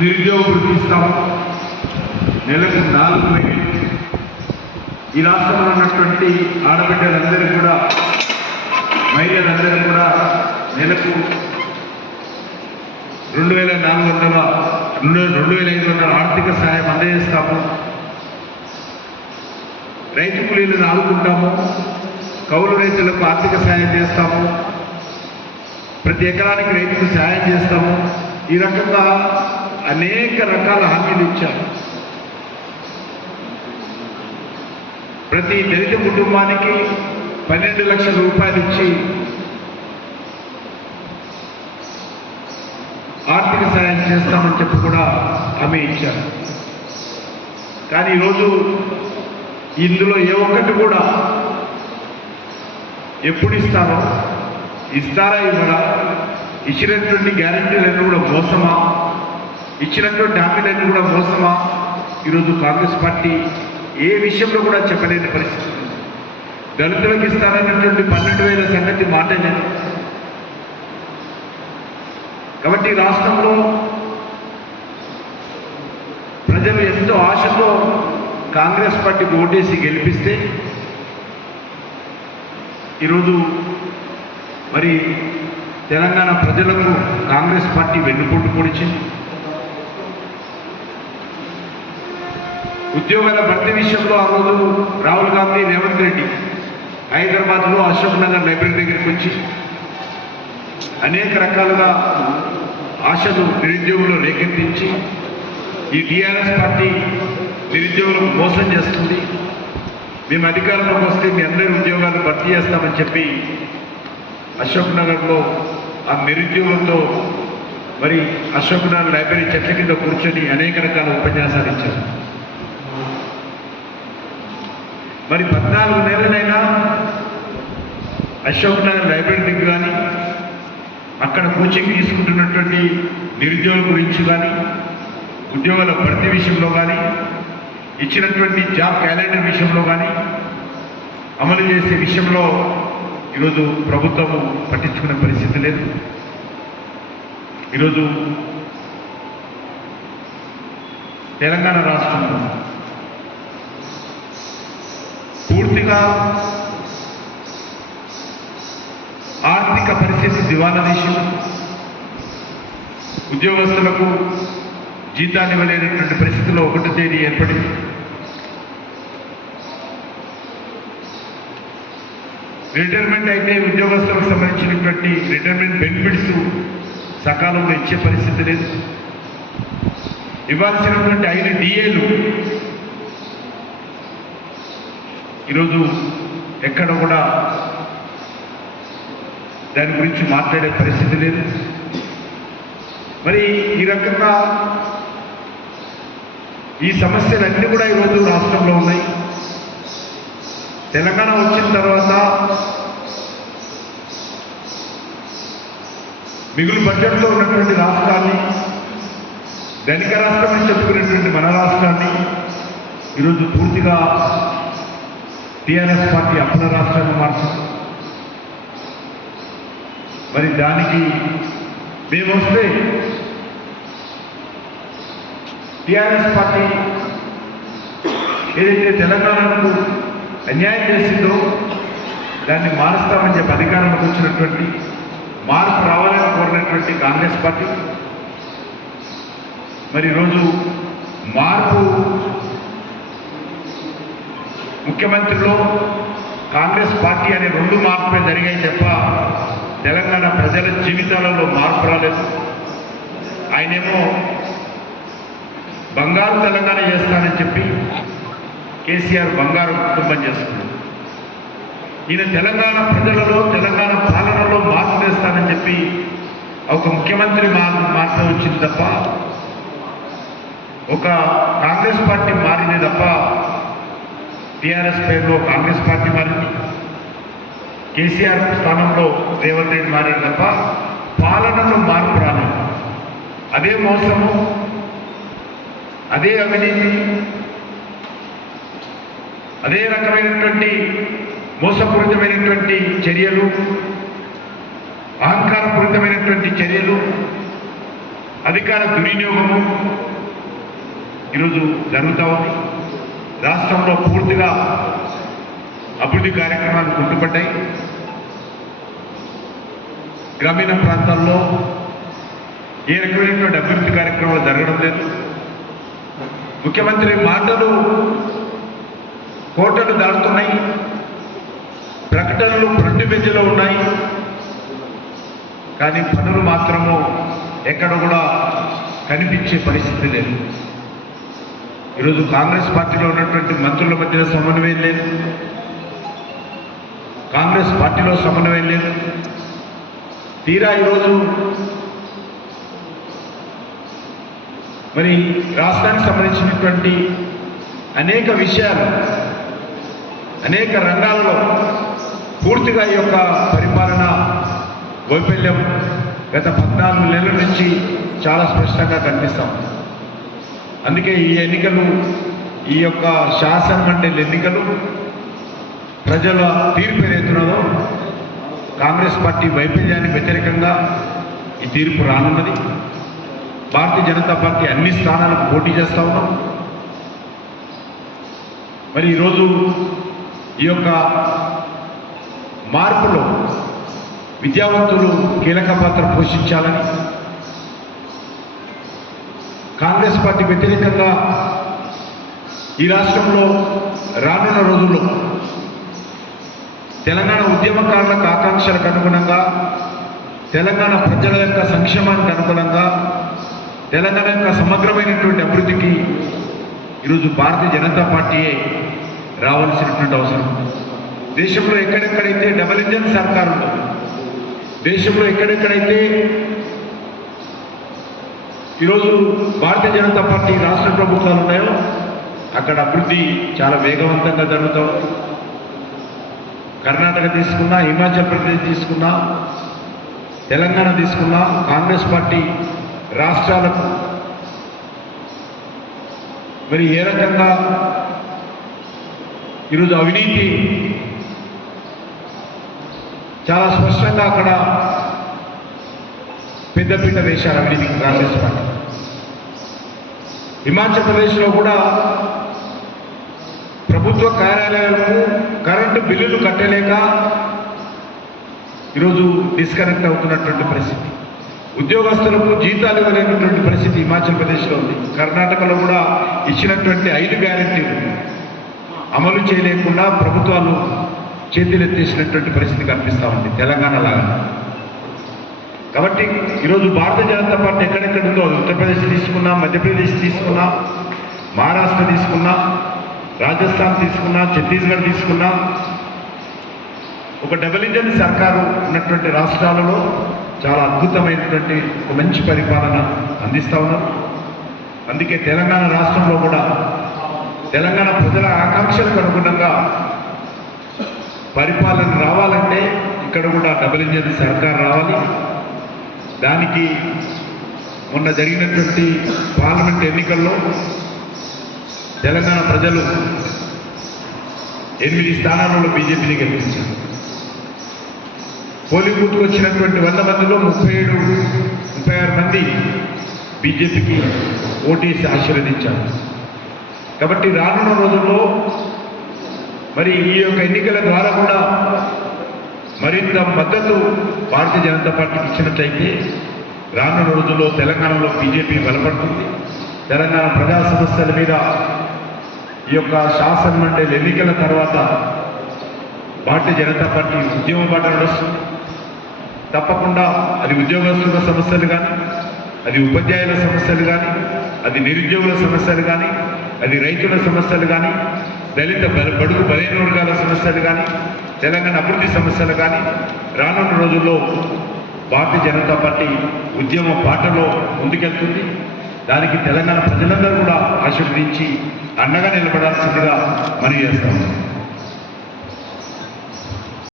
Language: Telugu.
నిరుద్యోగ వృత్తి ఇస్తాము, నెలకు 4,000. ఈ రాష్ట్రంలో ఉన్నటువంటి ఆడబిడ్డలందరూ కూడా, మహిళలందరూ కూడా నెలకు 2,500 ఆర్థిక సహాయం అందజేస్తాము. రైతు కూలీలను ఆదుకుంటాము, కౌలు రైతులకు ఆర్థిక సహాయం చేస్తాము, ప్రతి ఎకరానికి రైతుకు సహాయం చేస్తాము. ఈ రకంగా అనేక రకాల హామీలు ఇచ్చారు. ప్రతి దళిత కుటుంబానికి 12 లక్షల రూపాయలు ఇచ్చి ఆర్థిక సహాయం చేస్తామని చెప్పి కూడా హామీ ఇచ్చారు. కానీ ఈరోజు ఇందులో ఏ ఒక్కటి కూడా ఎప్పుడు ఇస్తారో, ఇస్తారా ఇవ్వరా, ఇచ్చినటువంటి గ్యారెంటీలన్నీ కూడా మోసమా, ఇచ్చినటువంటి హామీలన్నీ కూడా మోసమా, ఈరోజు కాంగ్రెస్ పార్టీ ఏ విషయంలో కూడా చెప్పలేని పరిస్థితి. దళితులకు ఇస్తారన్నటువంటి 12,000 సంగతి మాట లేదు. కాబట్టి రాష్ట్రంలో ప్రజలు ఎంతో ఆశతో కాంగ్రెస్ పార్టీకి ఓటేసి గెలిపిస్తే ఈరోజు మరి తెలంగాణ ప్రజలకు కాంగ్రెస్ పార్టీ వెన్నుపోటు పొడిచింది. ఉద్యోగాల భర్తీ విషయంలో ఆ రోజు రాహుల్ గాంధీ, రేవంత్ రెడ్డి హైదరాబాద్లో అశోక్ నగర్ లైబ్రరీ దగ్గరికి వచ్చి అనేక రకాలుగా ఆశలు నిరుద్యోగులు రేకెత్తించి ఈ టీఆర్ఎస్ పార్టీ నిరుద్యోగులకు మోసం చేస్తుంది, మేము అధికారంలోకి వస్తే మీ అందరి ఉద్యోగాలు భర్తీ చేస్తామని చెప్పి అశోక్ నగర్లో ఆ నిరుద్యోగులతో మరి అశోక్ నగర్ లైబ్రరీ చెట్ల కింద కూర్చొని అనేక రకాల ఉపన్యాసాలు ఇచ్చారు. మరి 14 నెలలైనా అశోక్ నగర్ లైబ్రరీకి కానీ, అక్కడ కోచింగ్ తీసుకుంటున్నటువంటి నిరుద్యోగుల గురించి కానీ, ఉద్యోగాల భర్తీ విషయంలో కానీ, ఇచ్చినటువంటి జాబ్ క్యాలెండర్ విషయంలో కానీ, అమలు చేసే విషయంలో ఈరోజు ప్రభుత్వం పట్టించుకునే పరిస్థితి లేదు. ఈరోజు తెలంగాణ రాష్ట్రంలో పూర్తిగా ఆర్థిక పరిస్థితి దివాలా తీసి ఉద్యోగస్తులకు జీతాలు ఇవ్వలేనటువంటి పరిస్థితిలో 1వ తేదీ ఏర్పడింది. రిటైర్మెంట్ అయితే ఉద్యోగస్తులకు సంబంధించినటువంటి రిటైర్మెంట్ బెనిఫిట్స్ సకాలంలో ఇచ్చే పరిస్థితి లేదు. ఇవ్వాల్సినటువంటి 5 డిఏలు ఈరోజు ఎక్కడ కూడా దాని గురించి మాట్లాడే పరిస్థితి లేదు. మరి ఈ రకంగా ఈ సమస్యలన్నీ కూడా ఈరోజు రాష్ట్రంలో ఉన్నాయి. తెలంగాణ వచ్చిన తర్వాత మిగులు బడ్జెట్లో ఉన్నటువంటి రాష్ట్రాన్ని, ధనిక రాష్ట్రం అని చెప్పుకునేటువంటి మన రాష్ట్రాన్ని ఈరోజు పూర్తిగా టీఆర్ఎస్ పార్టీ అప్పుల రాష్ట్రాన్ని మార్చింది. మరి దానికి మేము వస్తే టీఆర్ఎస్ పార్టీ ఏదైతే తెలంగాణకు అన్యాయం చేసిందో దాన్ని మారుస్తామని చెప్పి అధికారంలోకి వచ్చినటువంటి, మార్పు రావాలని కోరినటువంటి కాంగ్రెస్ పార్టీ మరి ఈరోజు మార్పు ముఖ్యమంత్రిలో కాంగ్రెస్ పార్టీ అనే 2 మార్పులే జరిగాయి తప్ప తెలంగాణ ప్రజల జీవితాలలో మార్పు రాలేదు. ఆయనేమో బంగారు తెలంగాణ చేస్తానని చెప్పి కేసీఆర్ బంగారు కుటుంబం చేస్తున్నారు. ఈయన తెలంగాణ ప్రజలలో, తెలంగాణ పాలనలో మార్పు తెస్తానని చెప్పి ఒక ముఖ్యమంత్రి మార్పు వచ్చింది తప్ప, ఒక కాంగ్రెస్ పార్టీ మారింది తప్ప, టీఆర్ఎస్ పేరులో కాంగ్రెస్ పార్టీ మారింది, కేసీఆర్ స్థానంలో రేవంత్ రెడ్డి మారింది తప్ప పాలనలో మార్పు రాలేదు. అదే మోసము, అదే అవినీతి, అదే రకమైనటువంటి మోసపూరితమైనటువంటి చర్యలు, అహంకారపూరితమైనటువంటి చర్యలు, అధికార దుర్వినియోగము ఈరోజు జరుగుతూ ఉంది. రాష్ట్రంలో పూర్తిగా అభివృద్ధి కార్యక్రమాలు కుంటుపడ్డాయి. గ్రామీణ ప్రాంతాల్లో ఏ రకమైనటువంటి అభివృద్ధి కార్యక్రమాలు జరగడం లేదు. ముఖ్యమంత్రి మాటలు కోటలు దాటుతున్నాయి, ప్రకటనలు ఫ్రంట్ పేజీలో ఉన్నాయి, కానీ పనులు మాత్రము ఎక్కడ కూడా కనిపించే పరిస్థితి లేదు. ఈరోజు కాంగ్రెస్ పార్టీలో ఉన్నటువంటి మంత్రుల మధ్య సమన్వయం లేదు, కాంగ్రెస్ పార్టీలో సమన్వయం లేదు. తీరా ఈరోజు మరి రాష్ట్రానికి సంబంధించినటువంటి అనేక విషయాలు, అనేక రంగాల్లో పూర్తిగా ఈ యొక్క పరిపాలన వైఫల్యం గత 14 నెలల నుంచి చాలా స్పష్టంగా కనిపిస్తాం. అందుకే ఈ ఎన్నికలు, ఈ యొక్క శాసన మండలి ఎన్నికలు ప్రజల తీర్పు ఏదైతున్నదో కాంగ్రెస్ పార్టీ వైఫల్యానికి వ్యతిరేకంగా ఈ తీర్పు రానున్నది. భారతీయ జనతా పార్టీ అన్ని స్థానాలకు పోటీ చేస్తూ ఉన్నాం. మరి ఈరోజు ఈ యొక్క మార్పులో విద్యావంతులు కీలక పాత్ర పోషించాలని, కాంగ్రెస్ పార్టీ వ్యతిరేకంగా ఈ రాష్ట్రంలో రానున్న రోజుల్లో తెలంగాణ ఉద్యమకారులకు ఆకాంక్షలకు అనుగుణంగా, తెలంగాణ ప్రజల యొక్క సంక్షేమానికి అనుగుణంగా, తెలంగాణ యొక్క సమగ్రమైనటువంటి అభివృద్ధికి ఈరోజు భారతీయ జనతా పార్టీయే రావాల్సినటువంటి అవసరం. దేశంలో ఎక్కడెక్కడైతే డబుల్ ఇంజన్ సర్కారు ఉందో, దేశంలో ఎక్కడెక్కడైతే ఈరోజు భారతీయ జనతా పార్టీ రాష్ట్ర ప్రభుత్వాలు ఉన్నాయో అక్కడ అభివృద్ధి చాలా వేగవంతంగా జరుగుతాం. కర్ణాటక తీసుకున్నా, హిమాచల్ ప్రదేశ్ తీసుకున్నా, తెలంగాణ తీసుకున్నా, కాంగ్రెస్ పార్టీ రాష్ట్రాలకు మరి ఏ రకంగా ఈరోజు అవినీతి చాలా స్పష్టంగా అక్కడ పెద్దపీట వేశారు అవినీతికి కాంగ్రెస్ పార్టీ. హిమాచల్ ప్రదేశ్లో కూడా ప్రభుత్వ కార్యాలయాలకు కరెంటు బిల్లులు కట్టలేక ఈరోజు డిస్కనెక్ట్ అవుతున్నటువంటి పరిస్థితి, ఉద్యోగస్తులకు జీతాలు ఇవ్వలేనటువంటి పరిస్థితి హిమాచల్ ప్రదేశ్లో ఉంది. కర్ణాటకలో కూడా ఇచ్చినటువంటి 5 గ్యారెంటీలు అమలు చేయలేకుండా ప్రభుత్వాలు చేతులెత్తేసినటువంటి పరిస్థితి కనిపిస్తూ ఉంది తెలంగాణ లాగా. కాబట్టి ఈరోజు భారతీయ జనతా పార్టీ ఎక్కడెక్కడుందో, ఉత్తరప్రదేశ్ తీసుకున్నా, మధ్యప్రదేశ్ తీసుకున్నా, మహారాష్ట్ర తీసుకున్నా, రాజస్థాన్ తీసుకున్నా, ఛత్తీస్గఢ్ తీసుకున్నా, ఒక డబుల్ ఇంజన్ సర్కారు ఉన్నటువంటి రాష్ట్రాలలో చాలా అద్భుతమైనటువంటి ఒక మంచి పరిపాలన అందిస్తూ ఉన్నాం. అందుకే తెలంగాణ రాష్ట్రంలో కూడా తెలంగాణ ప్రజల ఆకాంక్షలకు అనుగుణంగా పరిపాలన రావాలంటే ఇక్కడ కూడా డబుల్ ఇంజన్ సర్కార్ రావాలి. దానికి మొన్న జరిగినటువంటి పార్లమెంట్ ఎన్నికల్లో తెలంగాణ ప్రజలు 8 స్థానాలలో బీజేపీని గెలిపించారు. పోలింగ్ బూత్కు వచ్చినటువంటి 100 మందిలో 36 మంది బీజేపీకి ఓటేసి ఆశీర్వదించారు. కాబట్టి రానున్న రోజుల్లో మరి ఈ యొక్క ఎన్నికల ద్వారా కూడా మరింత మద్దతు భారతీయ జనతా పార్టీకి ఇచ్చినట్లయితే రానున్న రోజుల్లో తెలంగాణలో బీజేపీ బలపడుతుంది. తెలంగాణ ప్రజా సమస్యల మీద ఈ యొక్క శాసన మండలి ఎన్నికల తర్వాత భారతీయ జనతా పార్టీ ఉద్యమ బాట నడుస్తుంది. తప్పకుండా అది ఉద్యోగస్తుల సమస్యలు కానీ, అది ఉపాధ్యాయుల సమస్యలు కానీ, అది నిరుద్యోగుల సమస్యలు కానీ, అది రైతుల సమస్యలు కానీ, దళిత బడుగు బలైన వర్గాల సమస్యలు కానీ, తెలంగాణ అభివృద్ధి సమస్యలు కానీ రానున్న రోజుల్లో భారతీయ జనతా పార్టీ ఉద్యమ బాటలో ముందుకెళ్తుంది. దానికి తెలంగాణ ప్రజలందరూ కూడా ఆశీర్వదించి అండగా నిలబడాల్సిందిగా మనవి చేస్తాము.